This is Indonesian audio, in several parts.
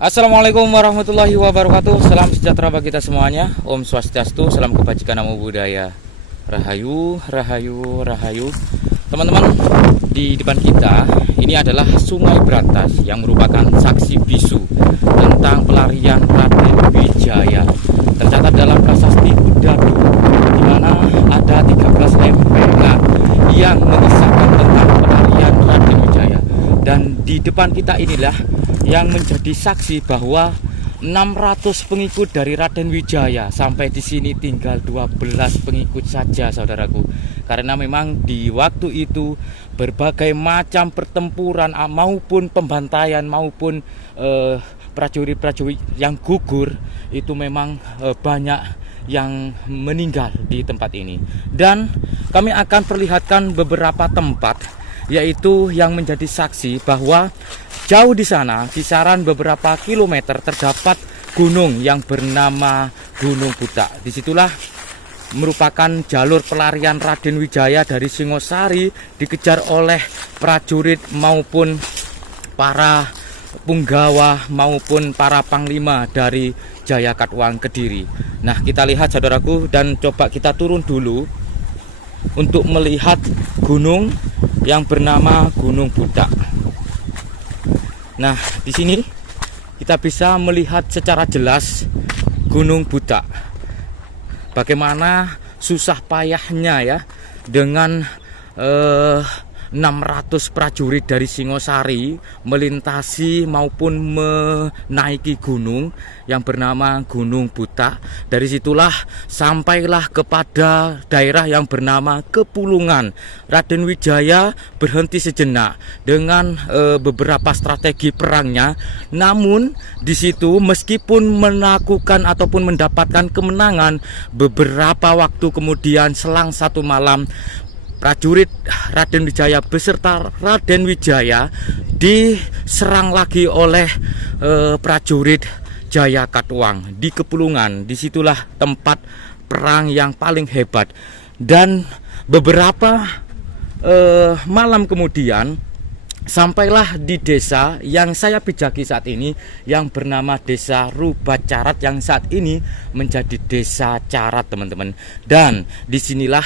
Assalamualaikum warahmatullahi wabarakatuh. Salam sejahtera bagi kita semuanya. Om Swastiastu, salam kebajikan, namo buddhaya. Rahayu, rahayu, rahayu. Teman-teman, di depan kita ini adalah Sungai Brantas yang merupakan saksi bisu tentang pelarian Raden Wijaya. Tercatat dalam prasasti Udadu, di mana ada 13 lempengan yang mengisahkan tentang pelarian Raden Wijaya. Dan di depan kita inilah yang menjadi saksi bahwa 600 pengikut dari Raden Wijaya sampai di sini tinggal 12 pengikut saja, saudaraku. Karena memang di waktu itu berbagai macam pertempuran maupun pembantaian maupun prajurit-prajurit yang gugur itu memang banyak yang meninggal di tempat ini. Dan kami akan perlihatkan beberapa tempat, yaitu yang menjadi saksi bahwa jauh di sana, kisaran beberapa kilometer, terdapat gunung yang bernama Gunung Butak. Disitulah merupakan jalur pelarian Raden Wijaya dari Singosari, dikejar oleh prajurit maupun para punggawa maupun para panglima dari Jayakatwang Kediri. Nah, kita lihat saudaraku, dan coba kita turun dulu untuk melihat gunung yang bernama Gunung Butak. Nah, di sini kita bisa melihat secara jelas Gunung Butak. Bagaimana susah payahnya ya dengan 600 prajurit dari Singosari melintasi maupun menaiki gunung yang bernama Gunung Butak. Dari situlah sampailah kepada daerah yang bernama Kepulungan. Raden Wijaya berhenti sejenak dengan beberapa strategi perangnya. Namun di situ meskipun melakukan ataupun mendapatkan kemenangan, beberapa waktu kemudian selang satu malam prajurit Raden Wijaya beserta Raden Wijaya diserang lagi oleh prajurit Jayakatwang di Kepulungan. Disitulah tempat perang yang paling hebat. Dan beberapa malam kemudian sampailah di desa yang saya pijaki saat ini, yang bernama Desa Rubacarat, yang saat ini menjadi Desa Carat, teman-teman. Dan disinilah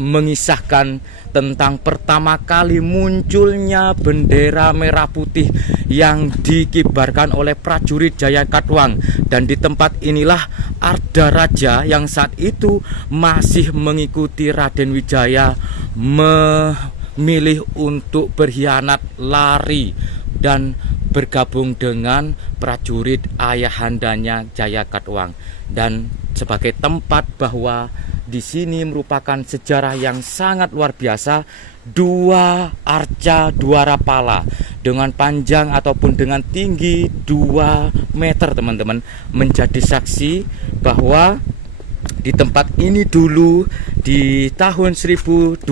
mengisahkan tentang pertama kali munculnya bendera merah putih yang dikibarkan oleh prajurit Jayakatwang. Dan di tempat inilah Arda Raja yang saat itu masih mengikuti Raden Wijaya memilih untuk berkhianat, lari dan bergabung dengan prajurit ayahandanya Jayakatwang. Dan sebagai tempat bahwa di sini merupakan sejarah yang sangat luar biasa, dua arca Dwara Pala dengan panjang ataupun dengan tinggi 2 meter, teman-teman, menjadi saksi bahwa di tempat ini dulu di tahun 1292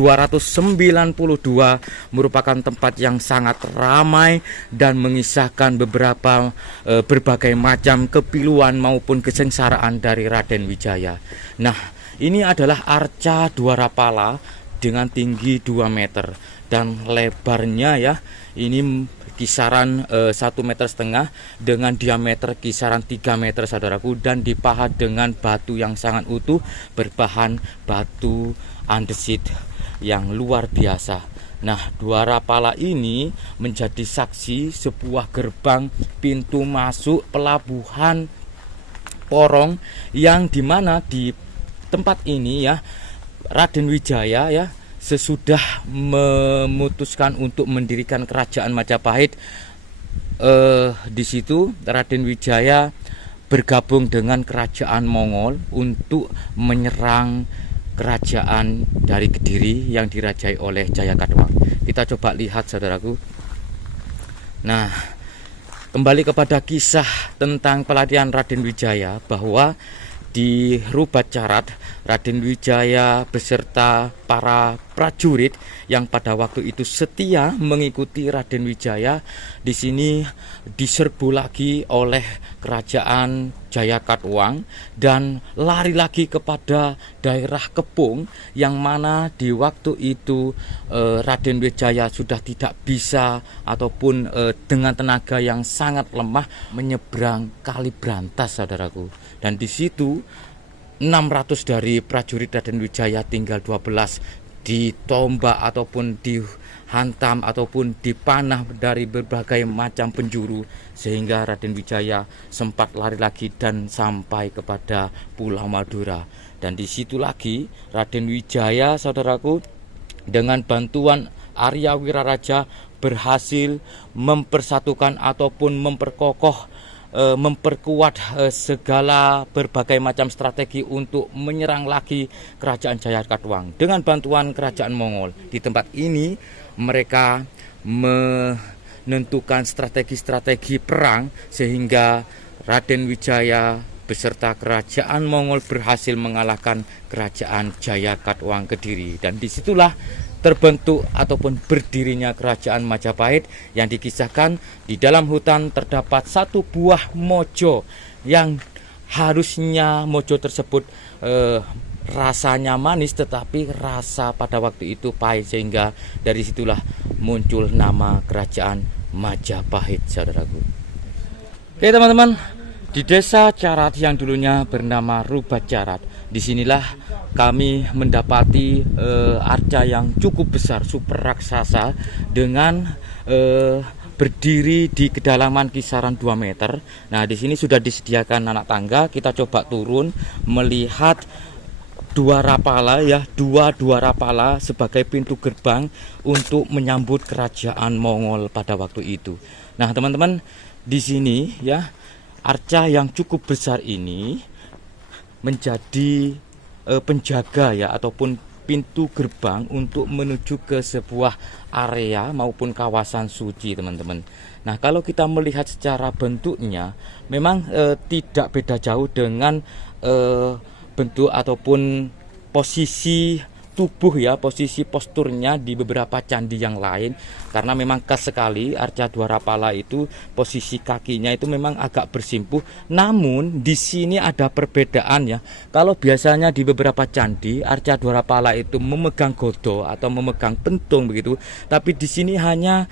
merupakan tempat yang sangat ramai dan mengisahkan berbagai macam kepiluan maupun kesengsaraan dari Raden Wijaya. Nah, ini adalah arca Dwara Pala dengan tinggi 2 meter dan lebarnya ya ini kisaran 1,5 meter dengan diameter kisaran 3 meter, saudaraku, dan dipahat dengan batu yang sangat utuh berbahan batu andesit yang luar biasa. Nah, Dwara Pala ini menjadi saksi sebuah gerbang pintu masuk pelabuhan Porong, yang dimana di tempat ini ya Raden Wijaya ya sesudah memutuskan untuk mendirikan kerajaan Majapahit, di situ Raden Wijaya bergabung dengan kerajaan Mongol untuk menyerang kerajaan dari Kediri yang dirajai oleh Jayakatwang. Kita coba lihat, saudaraku. Nah, kembali kepada kisah tentang pelarian Raden Wijaya, bahwa di Rubacarat Raden Wijaya beserta para prajurit yang pada waktu itu setia mengikuti Raden Wijaya di sini diserbu lagi oleh kerajaan Jayakatwang dan lari lagi kepada daerah Kepung, yang mana di waktu itu Raden Wijaya sudah tidak bisa ataupun dengan tenaga yang sangat lemah menyeberang Kali Brantas, saudaraku. Dan di situ 600 dari prajurit Raden Wijaya tinggal 12 ditombak ataupun dihantam ataupun dipanah dari berbagai macam penjuru, sehingga Raden Wijaya sempat lari lagi dan sampai kepada Pulau Madura. Dan di situ lagi Raden Wijaya, saudaraku, dengan bantuan Arya Wiraraja berhasil mempersatukan ataupun memperkuat segala berbagai macam strategi untuk menyerang lagi kerajaan Jayakatwang dengan bantuan kerajaan Mongol. Di tempat ini mereka menentukan strategi-strategi perang sehingga Raden Wijaya beserta kerajaan Mongol berhasil mengalahkan kerajaan Jayakatwang Kediri. Dan disitulah terbentuk ataupun berdirinya kerajaan Majapahit, yang dikisahkan di dalam hutan terdapat satu buah mojo yang harusnya mojo tersebut rasanya manis, tetapi rasa pada waktu itu pahit, sehingga dari situlah muncul nama kerajaan Majapahit, saudaraku. Oke teman-teman, di desa Carat yang dulunya bernama Rubat Carat, disinilah kami mendapati arca yang cukup besar, super raksasa, dengan berdiri di kedalaman kisaran 2 meter. Nah, di sini sudah disediakan anak tangga. Kita coba turun melihat dua rapala sebagai pintu gerbang untuk menyambut kerajaan Mongol pada waktu itu. Nah, teman-teman, di sini ya, arca yang cukup besar ini menjadi penjaga ya ataupun pintu gerbang untuk menuju ke sebuah area maupun kawasan suci, teman-teman. Nah, kalau kita melihat secara bentuknya memang tidak beda jauh dengan bentuk ataupun posisi tubuh ya, posisi posturnya di beberapa candi yang lain, karena memang khas sekali arca Dwarapala itu posisi kakinya itu memang agak bersimpuh. Namun di sini ada perbedaan ya. Kalau biasanya di beberapa candi arca Dwarapala itu memegang godo atau memegang pentung begitu, tapi di sini hanya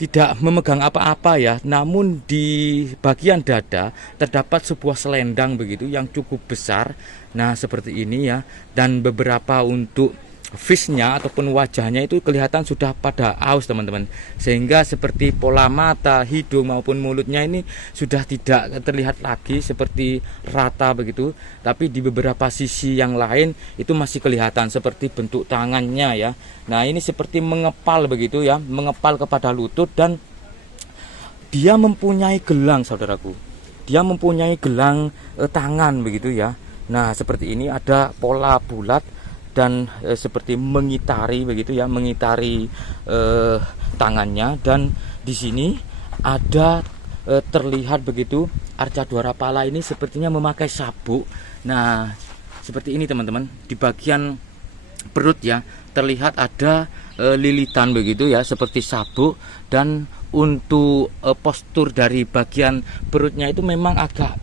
tidak memegang apa-apa ya, namun di bagian dada terdapat sebuah selendang begitu yang cukup besar. Nah, seperti ini ya, dan beberapa untuk face-nya ataupun wajahnya itu kelihatan sudah pada aus, teman-teman, sehingga seperti pola mata, hidung maupun mulutnya ini sudah tidak terlihat lagi seperti rata begitu, tapi di beberapa sisi yang lain itu masih kelihatan seperti bentuk tangannya ya. Nah, ini seperti mengepal begitu ya, mengepal kepada lutut, dan dia mempunyai gelang, saudaraku. Dia mempunyai gelang tangan begitu ya. Nah, seperti ini ada pola bulat dan seperti mengitari begitu ya, mengitari tangannya. Dan di sini ada terlihat begitu arca Dwarapala ini sepertinya memakai sabuk. Nah, seperti ini teman-teman, di bagian perut ya terlihat ada lilitan begitu ya, seperti sabuk. Dan untuk postur dari bagian perutnya itu memang agak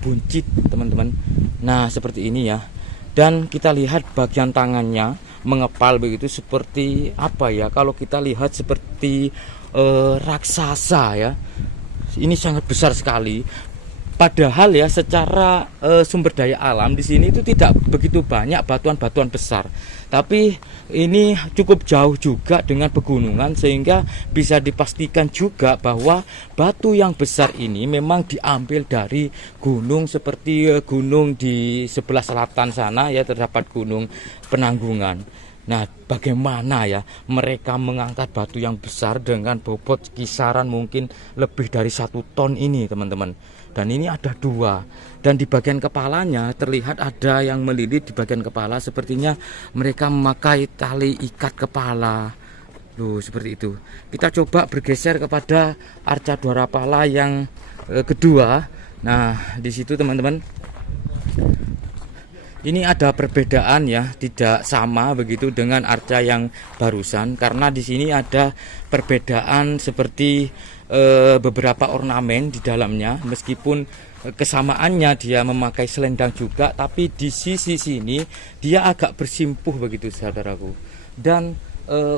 buncit, teman-teman. Nah, seperti ini ya. Dan kita lihat bagian tangannya mengepal begitu, seperti apa ya, kalau kita lihat seperti raksasa ya. Ini sangat besar sekali. Padahal ya secara sumber daya alam di sini itu tidak begitu banyak batuan-batuan besar. Tapi ini cukup jauh juga dengan pegunungan, sehingga bisa dipastikan juga bahwa batu yang besar ini memang diambil dari gunung, seperti gunung di sebelah selatan sana ya, terdapat gunung Penanggungan. Nah, bagaimana ya mereka mengangkat batu yang besar dengan bobot kisaran mungkin lebih dari 1 ton ini, teman-teman. Dan ini ada 2, dan di bagian kepalanya terlihat ada yang melilit di bagian kepala, sepertinya mereka memakai tali ikat kepala. Loh, seperti itu. Kita coba bergeser kepada arca Dwarapala yang kedua. Nah, di situ teman-teman ini ada perbedaan ya, tidak sama begitu dengan arca yang barusan, karena di sini ada perbedaan seperti beberapa ornamen di dalamnya. Meskipun kesamaannya dia memakai selendang juga, tapi di sisi sini dia agak bersimpuh begitu saudaraku. Dan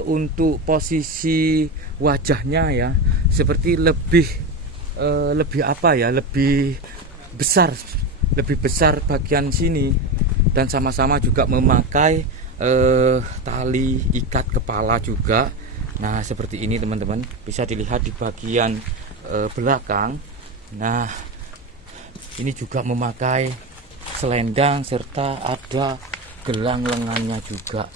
untuk posisi wajahnya ya seperti lebih apa ya, lebih besar bagian sini, dan sama-sama juga memakai tali ikat kepala juga. Nah seperti ini teman-teman, bisa dilihat di bagian belakang. Nah ini juga memakai selendang serta ada gelang lengannya juga,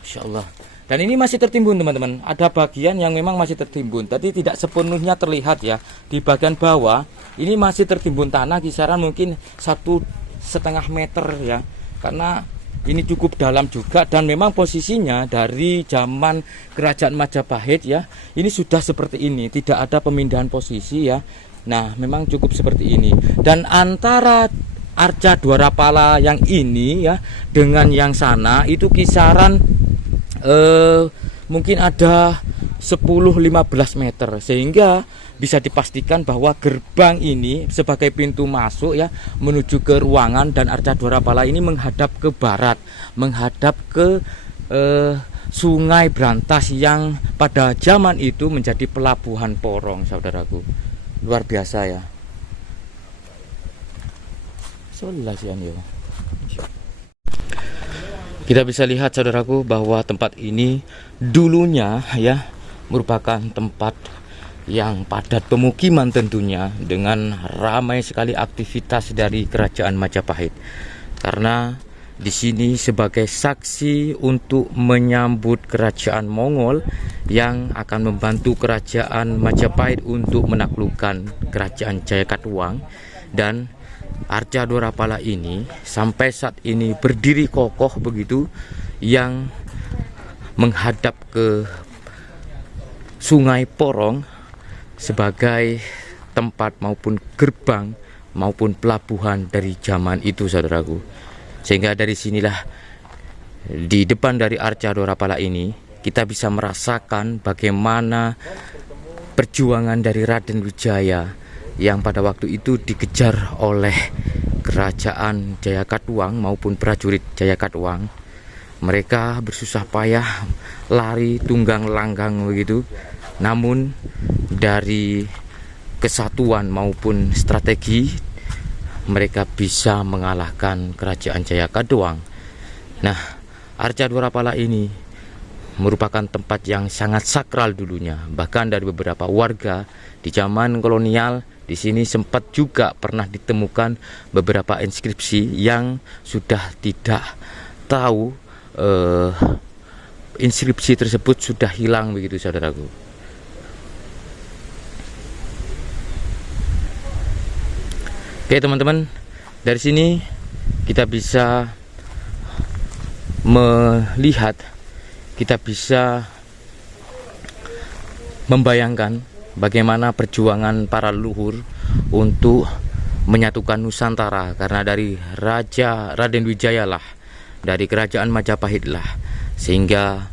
Insya Allah. Dan ini masih tertimbun teman-teman, ada bagian yang memang masih tertimbun, tadi tidak sepenuhnya terlihat ya. Di bagian bawah ini masih tertimbun tanah kisaran mungkin 1,5 meter ya, karena ini cukup dalam juga. Dan memang posisinya dari zaman kerajaan Majapahit ya, ini sudah seperti ini, tidak ada pemindahan posisi ya. Nah memang cukup seperti ini. Dan antara arca Dwarapala yang ini ya dengan yang sana itu kisaran mungkin ada 10-15 meter, sehingga bisa dipastikan bahwa gerbang ini sebagai pintu masuk ya menuju ke ruangan, dan arca Dwarapala ini menghadap ke barat, menghadap ke Sungai Brantas yang pada zaman itu menjadi pelabuhan Porong, saudaraku. Luar biasa ya. Kita bisa lihat saudaraku bahwa tempat ini dulunya ya merupakan tempat yang padat pemukiman tentunya, dengan ramai sekali aktivitas dari kerajaan Majapahit. Karena di sini sebagai saksi untuk menyambut kerajaan Mongol yang akan membantu kerajaan Majapahit untuk menaklukkan kerajaan Jayakatwang. Dan arca Dwarapala ini sampai saat ini berdiri kokoh begitu, yang menghadap ke Sungai Porong sebagai tempat maupun gerbang maupun pelabuhan dari zaman itu, saudaraku. Sehingga dari sinilah, di depan dari arca Dwarapala ini, kita bisa merasakan bagaimana perjuangan dari Raden Wijaya yang pada waktu itu dikejar oleh kerajaan Jayakatwang maupun prajurit Jayakatwang. Mereka bersusah payah lari tunggang langgang begitu, namun dari kesatuan maupun strategi mereka bisa mengalahkan kerajaan Jayakatwang. Nah, arca Dwarapala ini merupakan tempat yang sangat sakral dulunya. Bahkan dari beberapa warga di zaman kolonial, di sini sempat juga pernah ditemukan beberapa inskripsi yang sudah tidak tahu inskripsi tersebut sudah hilang begitu, saudaraku. Oke teman-teman, dari sini kita bisa melihat, kita bisa membayangkan bagaimana perjuangan para leluhur untuk menyatukan Nusantara. Karena dari Raja Raden Wijaya lah, dari kerajaan Majapahit lah, sehingga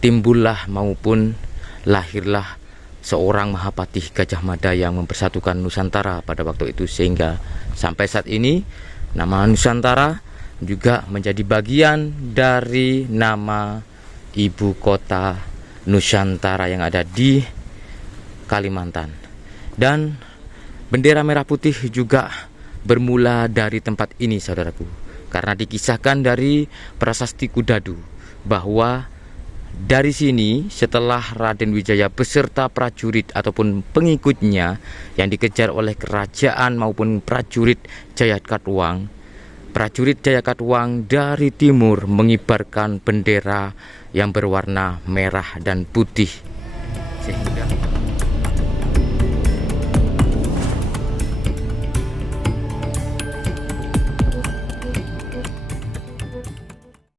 timbullah maupun lahirlah seorang Mahapatih Gajah Mada yang mempersatukan Nusantara pada waktu itu. Sehingga sampai saat ini nama Nusantara juga menjadi bagian dari nama ibu kota Nusantara yang ada di Kalimantan. Dan bendera merah putih juga bermula dari tempat ini, saudaraku. Karena dikisahkan dari Prasasti Kudadu bahwa dari sini setelah Raden Wijaya beserta prajurit ataupun pengikutnya yang dikejar oleh kerajaan maupun prajurit Jayakatwang, prajurit Jayakatwang dari timur mengibarkan bendera yang berwarna merah dan putih, sehingga